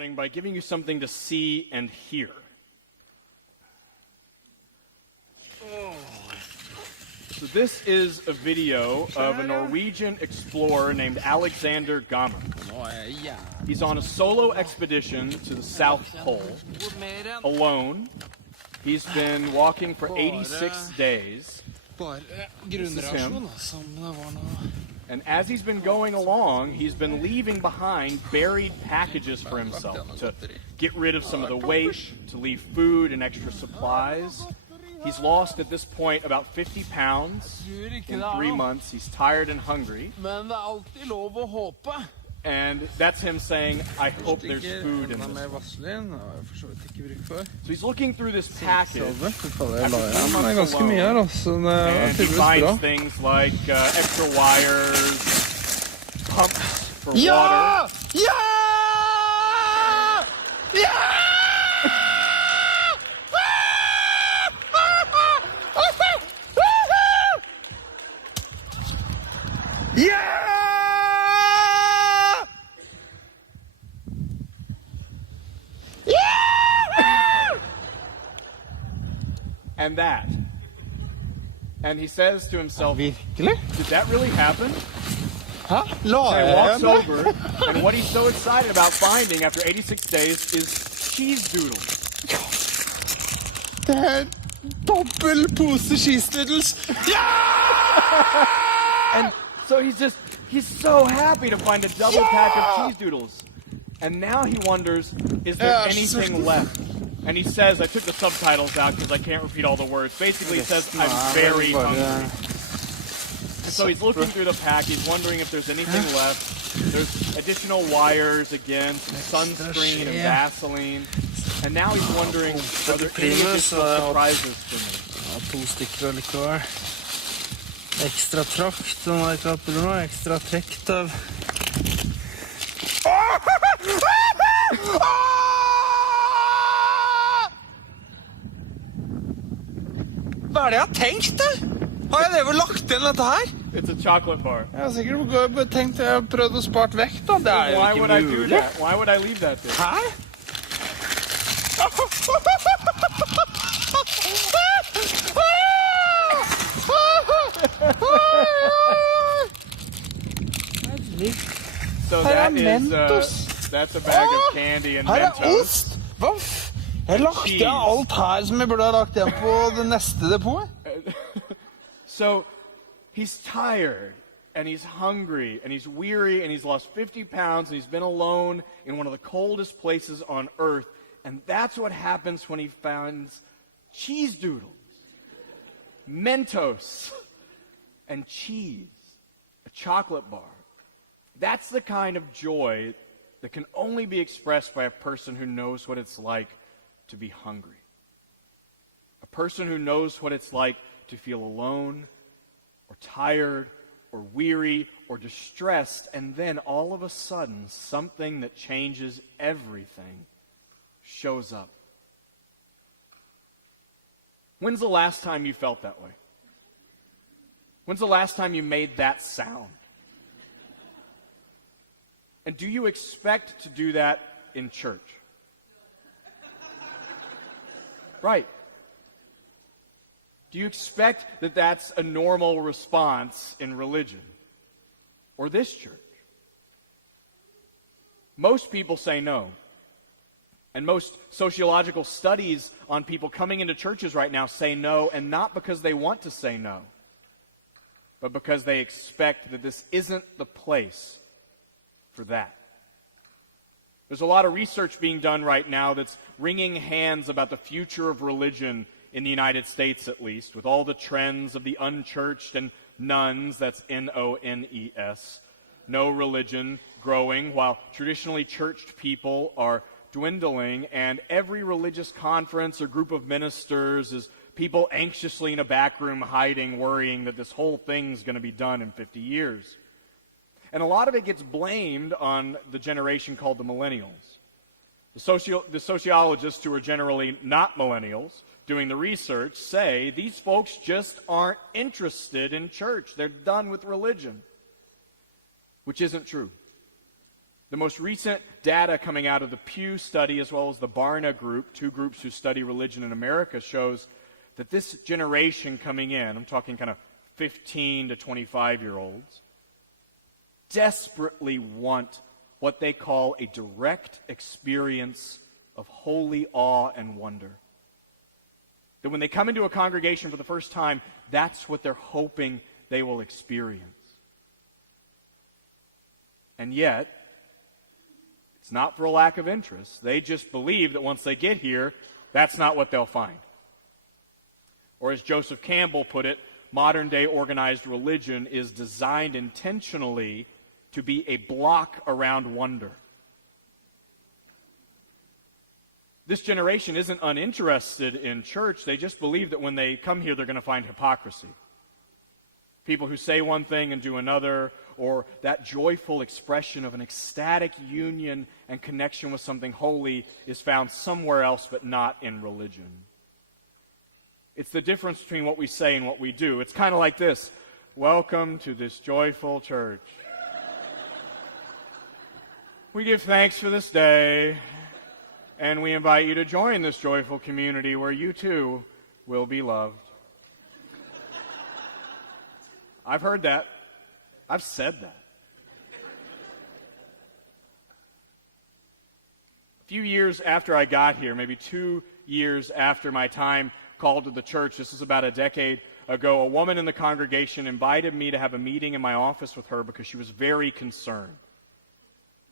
morning by giving you something to see and hear. So this is a video of a Norwegian explorer named Alexander Gammer. He's on a solo expedition to the South Pole, alone. He's been walking for 86 days. This is him. And as he's been going along, he's been leaving behind buried packages for himself to get rid of some of the weight, to leave food and extra supplies. He's lost at this point about 50 pounds in 3 months. He's tired and hungry. And that's him saying, I hope there's food in this. So he's looking through this package. And he finds things like extra wires, pumps for water. And that. And he says to himself, did that really happen? And he walks over, and what he's so excited about finding after 86 days is cheese doodles. Dobbel pose cheese doodles. And so he's so happy to find a double pack of cheese doodles. And now he wonders, is there anything left? And he says, I took the subtitles out because I can't repeat all the words. Basically, he says, I'm very hungry. And so he's looking through the pack. He's wondering if there's anything left. There's additional wires again, some sunscreen and Vaseline. And now he's wondering, are there any additional surprises for me? 2 stykker allikevel. Ekstra trakt, og nå ikke oppi noe ekstra trekt av. Hva det jeg har tenkt, da? Har jeg det lagt inn dette her? It's a chocolate bar. Jeg har sikkert tenkt jeg har prøvd å spart vekk, da. Det jo Why ikke would mulig. I do that? Why would I leave that there? Hæ? So that is, that's a bag of candy and Her Mentos. ost! Hva Jeg lagte alt her som jeg burde ha lagt igjen på det neste depot. So he's tired and he's hungry and he's weary and he's lost 50 pounds and he's been alone in one of the coldest places on earth. And that's what happens when he finds cheese doodles, Mentos, and cheese, a chocolate bar. That's the kind of joy that can only be expressed by a person who knows what it's like to be hungry. A person who knows what it's like to feel alone or tired or weary or distressed, and then all of a sudden something that changes everything shows up. When's the last time you felt that way? When's the last time you made that sound? And do you expect to do that in church? Right. Do you expect that that's a normal response in religion or this church? Most people say no. And most sociological studies on people coming into churches right now say no, and not because they want to say no, but because they expect that this isn't the place for that. There's a lot of research being done right now that's wringing hands about the future of religion in the United States, at least, with all the trends of the unchurched and nones, that's N-O-N-E-S, no religion growing, while traditionally churched people are dwindling, and every religious conference or group of ministers is people anxiously in a back room hiding, worrying that this whole thing's going to be done in 50 years. And a lot of it gets blamed on the generation called the millennials. The sociologists, who are generally not millennials, doing the research, say these folks just aren't interested in church. They're done with religion, which isn't true. The most recent data coming out of the Pew study as well as the Barna group, two groups who study religion in America, shows that this generation coming in, I'm talking kind of 15 to 25-year-olds, desperately want what they call a direct experience of holy awe and wonder. That when they come into a congregation for the first time, that's what they're hoping they will experience. And yet, it's not for a lack of interest. They just believe that once they get here, that's not what they'll find. Or as Joseph Campbell put it, modern-day organized religion is designed intentionally to be a block around wonder. This generation isn't uninterested in church. They just believe that when they come here, they're going to find hypocrisy. People who say one thing and do another, or that joyful expression of an ecstatic union and connection with something holy is found somewhere else but not in religion. It's the difference between what we say and what we do. It's kind of like this: welcome to this joyful church. We give thanks for this day, and we invite you to join this joyful community where you too will be loved. I've heard that. I've said that. A few years after I got here, maybe 2 years after my time called to the church, this is about a decade ago, a woman in the congregation invited me to have a meeting in my office with her because she was very concerned.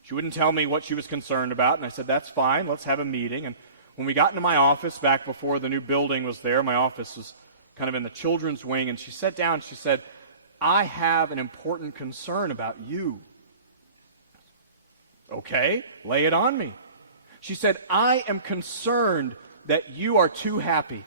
She wouldn't tell me what she was concerned about, and I said, that's fine, let's have a meeting. And when we got into my office, back before the new building was there, my office was kind of in the children's wing, and she sat down and she said, I have an important concern about you. Okay, lay it on me. She said, I am concerned that you are too happy.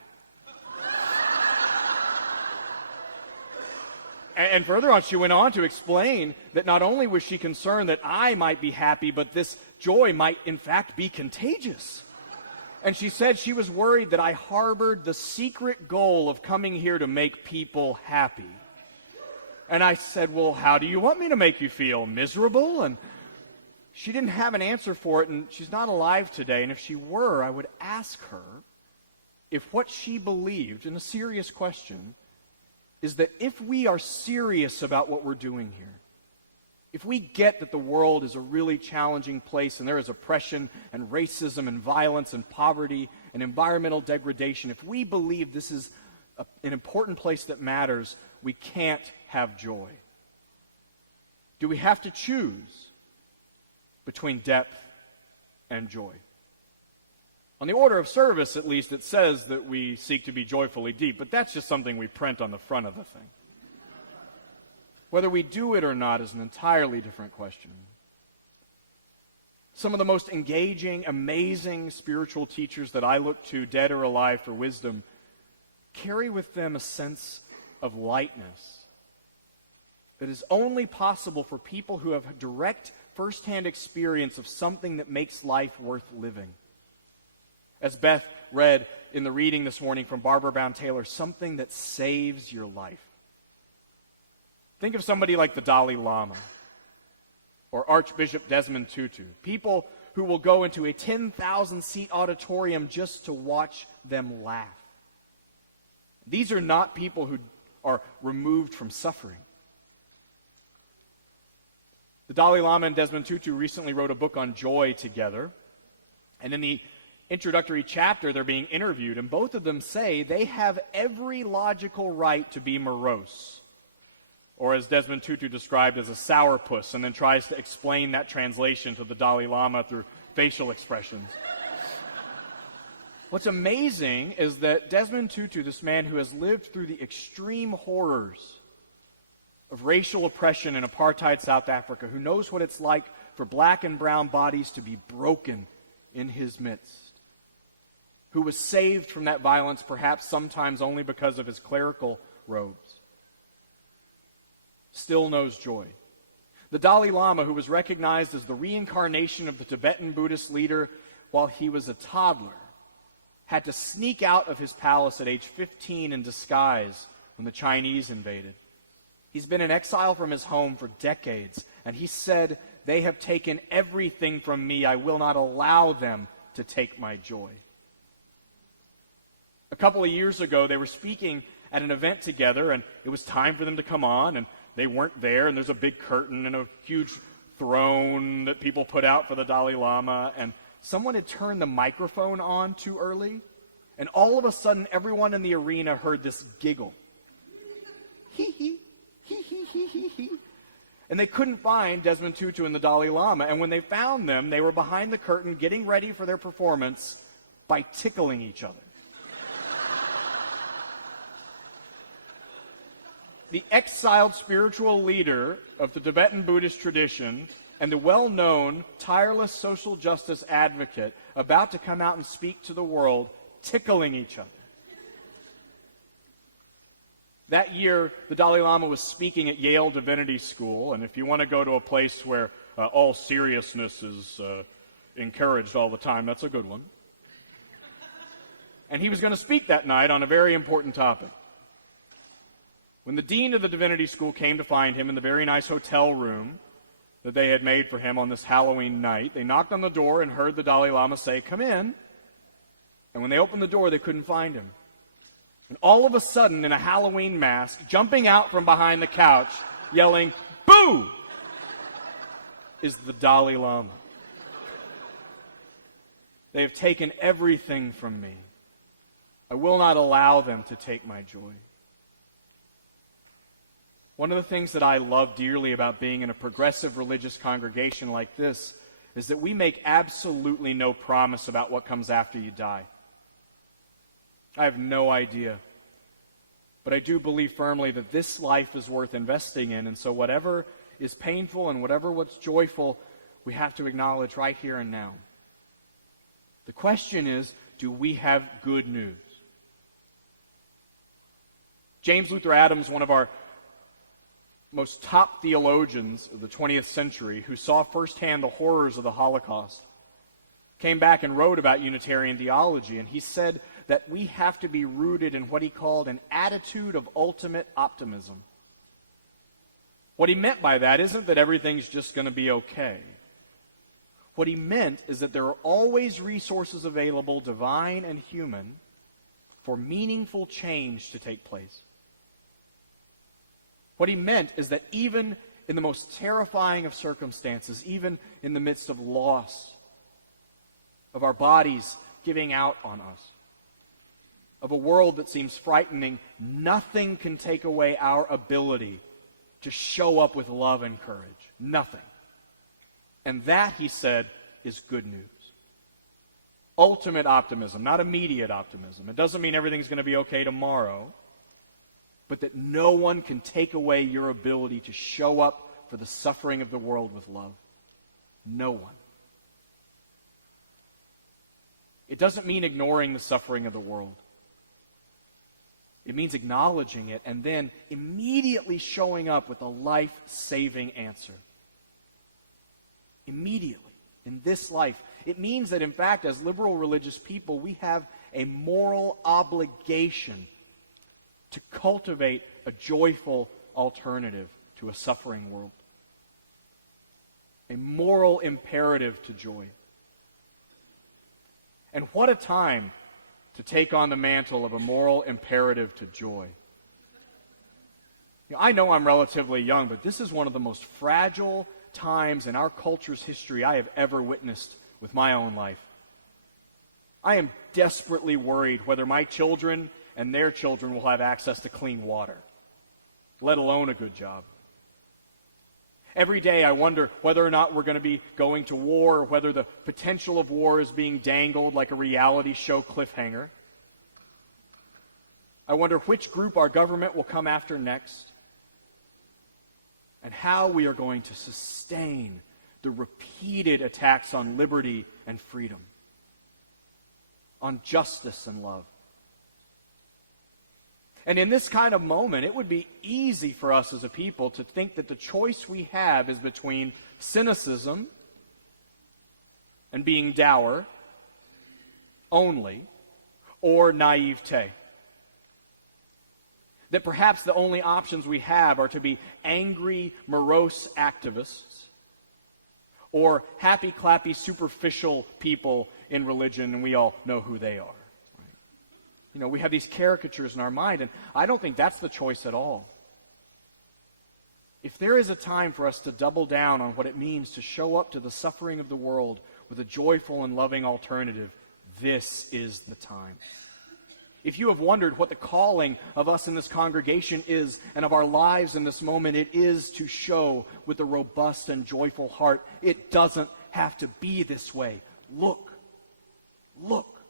And further on, she went on to explain that not only was she concerned that I might be happy, but this joy might in fact be contagious. And she said she was worried that I harbored the secret goal of coming here to make people happy. And I said, well, how do you want me to make you feel? Miserable? And she didn't have an answer for it, and she's not alive today. And if she were, I would ask her if what she believed, in a serious question, is that if we are serious about what we're doing here, if we get that the world is a really challenging place and there is oppression and racism and violence and poverty and environmental degradation, if we believe this is an important place that matters, we can't have joy. Do we have to choose between depth and joy? On the order of service, at least, it says that we seek to be joyfully deep, but that's just something we print on the front of the thing. Whether we do it or not is an entirely different question. Some of the most engaging, amazing spiritual teachers that I look to, dead or alive, for wisdom, carry with them a sense of lightness that is only possible for people who have direct, firsthand experience of something that makes life worth living. As Beth read in the reading this morning from Barbara Brown Taylor, something that saves your life. Think of somebody like the Dalai Lama or Archbishop Desmond Tutu, people who will go into a 10,000-seat auditorium just to watch them laugh. These are not people who are removed from suffering. The Dalai Lama and Desmond Tutu recently wrote a book on joy together, and in the introductory chapter they're being interviewed, and both of them say they have every logical right to be morose, or as Desmond Tutu described, as a sourpuss, and then tries to explain that translation to the Dalai Lama through facial expressions. What's amazing is that Desmond Tutu, this man who has lived through the extreme horrors of racial oppression in apartheid South Africa, who knows what it's like for black and brown bodies to be broken in his midst, who was saved from that violence perhaps sometimes only because of his clerical robes, still knows joy. The Dalai Lama, who was recognized as the reincarnation of the Tibetan Buddhist leader while he was a toddler, had to sneak out of his palace at age 15 in disguise when the Chinese invaded. He's been in exile from his home for decades, and he said they have taken everything from me. I will not allow them to take my joy. A couple of years ago, they were speaking at an event together, and it was time for them to come on, and they weren't there, and there's a big curtain and a huge throne that people put out for the Dalai Lama, and someone had turned the microphone on too early, and all of a sudden, everyone in the arena heard this giggle. Hee hee, hee hee hee hee hee. And they couldn't find Desmond Tutu and the Dalai Lama, and when they found them, they were behind the curtain getting ready for their performance by tickling each other. The exiled spiritual leader of the Tibetan Buddhist tradition and the well-known tireless social justice advocate about to come out and speak to the world, tickling each other. That year, the Dalai Lama was speaking at Yale Divinity School, and if you want to go to a place where all seriousness is encouraged all the time, that's a good one. And he was going to speak that night on a very important topic. When the dean of the Divinity School came to find him in the very nice hotel room that they had made for him on this Halloween night, they knocked on the door and heard the Dalai Lama say, "Come in." And when they opened the door, they couldn't find him. And all of a sudden, in a Halloween mask, jumping out from behind the couch, yelling, "Boo!" is the Dalai Lama. They have taken everything from me. I will not allow them to take my joy. One of the things that I love dearly about being in a progressive religious congregation like this is that we make absolutely no promise about what comes after you die. I have no idea. But I do believe firmly that this life is worth investing in, and so whatever is painful and whatever what's joyful, we have to acknowledge right here and now. The question is, do we have good news? James Luther Adams, one of our most top theologians of the 20th century, who saw firsthand the horrors of the Holocaust, came back and wrote about Unitarian theology, and he said that we have to be rooted in what he called an attitude of ultimate optimism. What he meant by that isn't that everything's just going to be okay. What he meant is that there are always resources available, divine and human, for meaningful change to take place. What he meant is that even in the most terrifying of circumstances, even in the midst of loss, of our bodies giving out on us, of a world that seems frightening, nothing can take away our ability to show up with love and courage. Nothing. And that, he said, is good news. Ultimate optimism, not immediate optimism. It doesn't mean everything's going to be okay tomorrow, but that no one can take away your ability to show up for the suffering of the world with love. No one. It doesn't mean ignoring the suffering of the world. It means acknowledging it and then immediately showing up with a life-saving answer. Immediately, in this life. It means that, in fact, as liberal religious people, we have a moral obligation to cultivate a joyful alternative to a suffering world. A moral imperative to joy. And what a time to take on the mantle of a moral imperative to joy. I know I'm relatively young, but this is one of the most fragile times in our culture's history I have ever witnessed with my own life. I am desperately worried whether my children and their children will have access to clean water, let alone a good job. Every day I wonder whether or not we're going to be going to war, or whether the potential of war is being dangled like a reality show cliffhanger. I wonder which group our government will come after next, and how we are going to sustain the repeated attacks on liberty and freedom, on justice and love. And in this kind of moment, it would be easy for us as a people to think that the choice we have is between cynicism and being dour only, or naivete. That perhaps the only options we have are to be angry, morose activists, or happy, clappy, superficial people in religion, and we all know who they are. Right? You know, we have these caricatures in our mind, and I don't think that's the choice at all. If there is a time for us to double down on what it means to show up to the suffering of the world with a joyful and loving alternative, this is the time. If you have wondered what the calling of us in this congregation is and of our lives in this moment, it is to show with a robust and joyful heart, it doesn't have to be this way. Look. Look.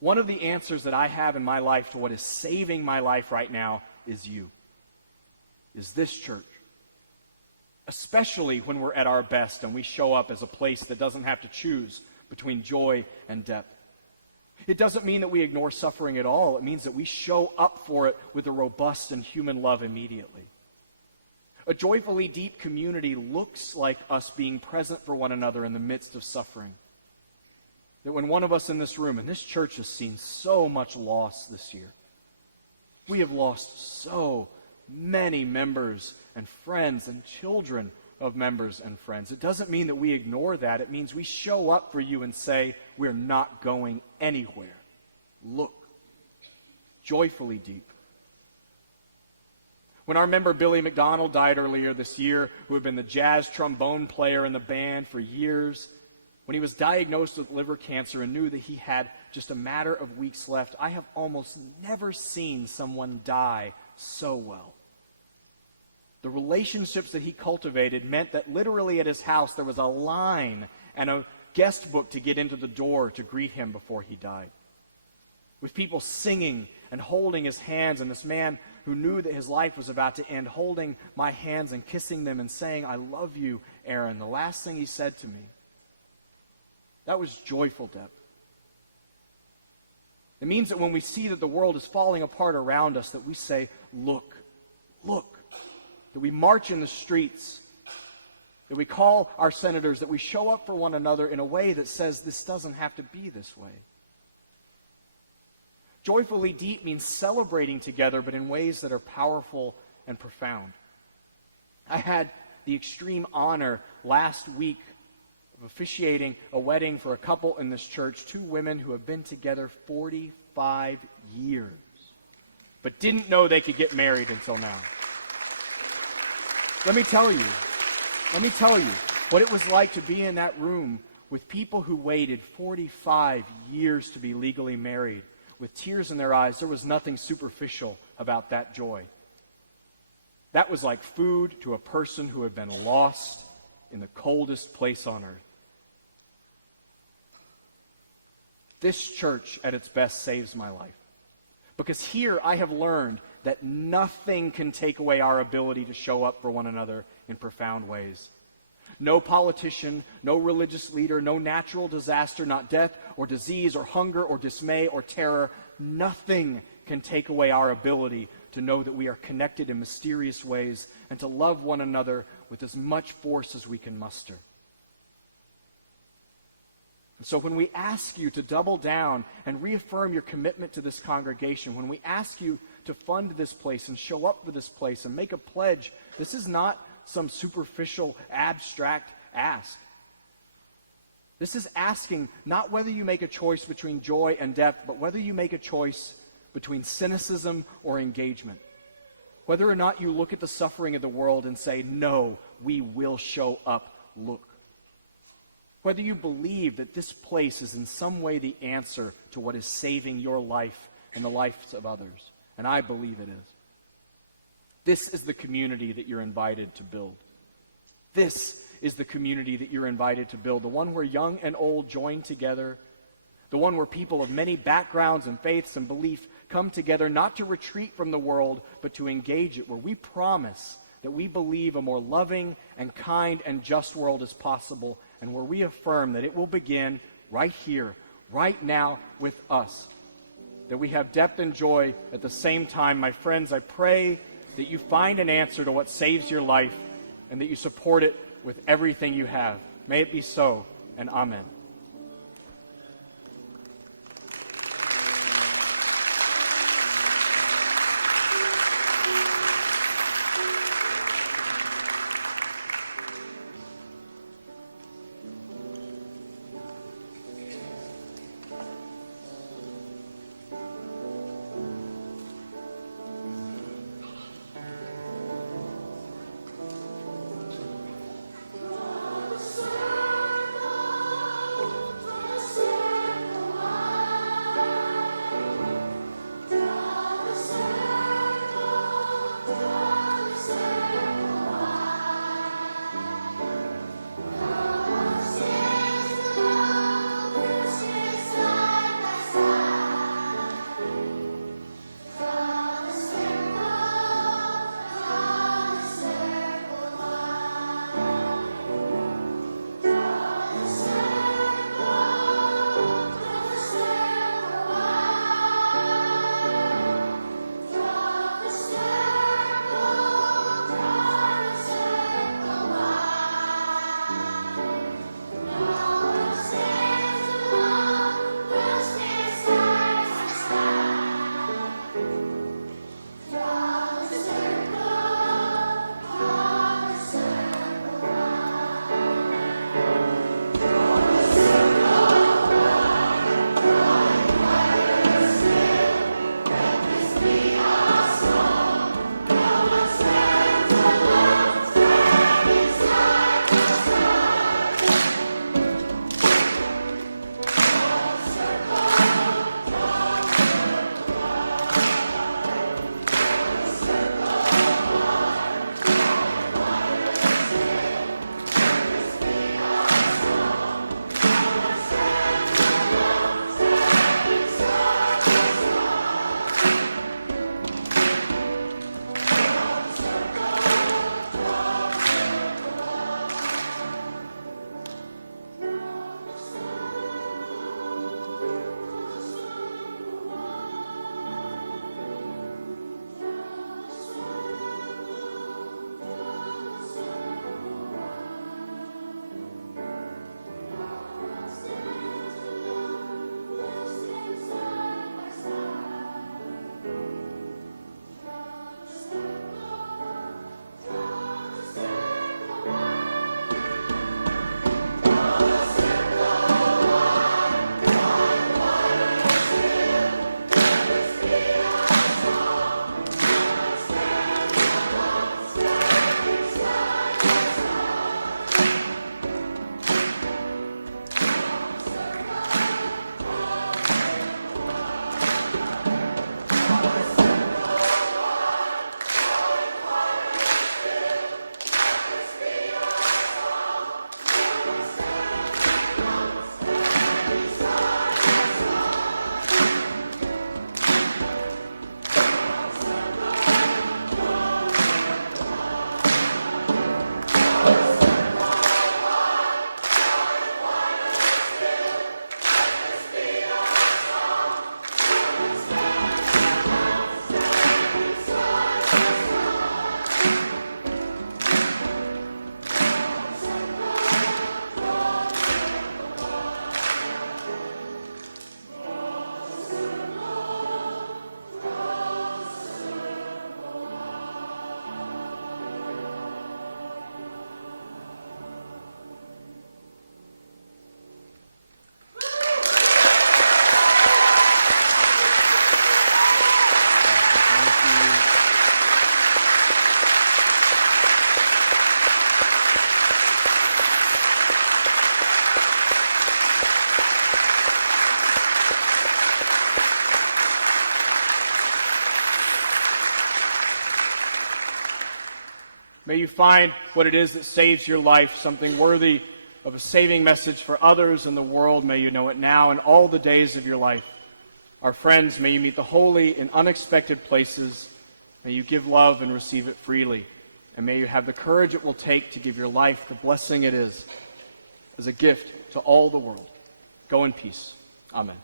One of the answers that I have in my life to what is saving my life right now is you. Is this church. Especially when we're at our best and we show up as a place that doesn't have to choose between joy and depth. It doesn't mean that we ignore suffering at all. It means that we show up for it with a robust and human love immediately. A joyfully deep community looks like us being present for one another in the midst of suffering. That when one of us in this room, and this church has seen so much loss this year, we have lost so many members and friends and children of members and friends. It doesn't mean that we ignore that. It means we show up for you and say, we're not going anywhere. Look. Joyfully deep. When our member Billy McDonald died earlier this year, who had been the jazz trombone player in the band for years, when he was diagnosed with liver cancer and knew that he had just a matter of weeks left, I have almost never seen someone die so well. The relationships that he cultivated meant that literally at his house there was a line and a guest book to get into the door to greet him before he died. With people singing and holding his hands, and this man who knew that his life was about to end, holding my hands and kissing them and saying, I love you, Aaron, the last thing he said to me. That was joyful depth. It means that when we see that the world is falling apart around us, that we say, look, look. That we march in the streets, that we call our senators, that we show up for one another in a way that says this doesn't have to be this way. Joyfully deep means celebrating together, but in ways that are powerful and profound. I had the extreme honor last week of officiating a wedding for a couple in this church, two women who have been together 45 years, but didn't know they could get married until now. Let me tell you what it was like to be in that room with people who waited 45 years to be legally married. With tears in their eyes, there was nothing superficial about that joy. That was like food to a person who had been lost in the coldest place on earth. This church at its best saves my life. Because here I have learned that nothing can take away our ability to show up for one another in profound ways. No politician, no religious leader, no natural disaster, not death or disease or hunger or dismay or terror, nothing can take away our ability to know that we are connected in mysterious ways and to love one another with as much force as we can muster. And so when we ask you to double down and reaffirm your commitment to this congregation, when we ask you to fund this place and show up for this place and make a pledge, this is not some superficial, abstract ask. This is asking not whether you make a choice between joy and depth, but whether you make a choice between cynicism or engagement. Whether or not you look at the suffering of the world and say, no, we will show up, look. Whether you believe that this place is in some way the answer to what is saving your life and the lives of others. And I believe it is. This is the community that you're invited to build. This is the community that you're invited to build. The one where young and old join together. The one where people of many backgrounds and faiths and belief come together not to retreat from the world, but to engage it. Where we promise that we believe a more loving and kind and just world is possible. And where we affirm that it will begin right here, right now with us. That we have depth and joy at the same time. My friends, I pray that you find an answer to what saves your life and that you support it with everything you have. May it be so, and amen. May you find what it is that saves your life, something worthy of a saving message for others in the world. May you know it now and all the days of your life. Our friends, may you meet the holy in unexpected places. May you give love and receive it freely. And may you have the courage it will take to give your life the blessing it is as a gift to all the world. Go in peace. Amen.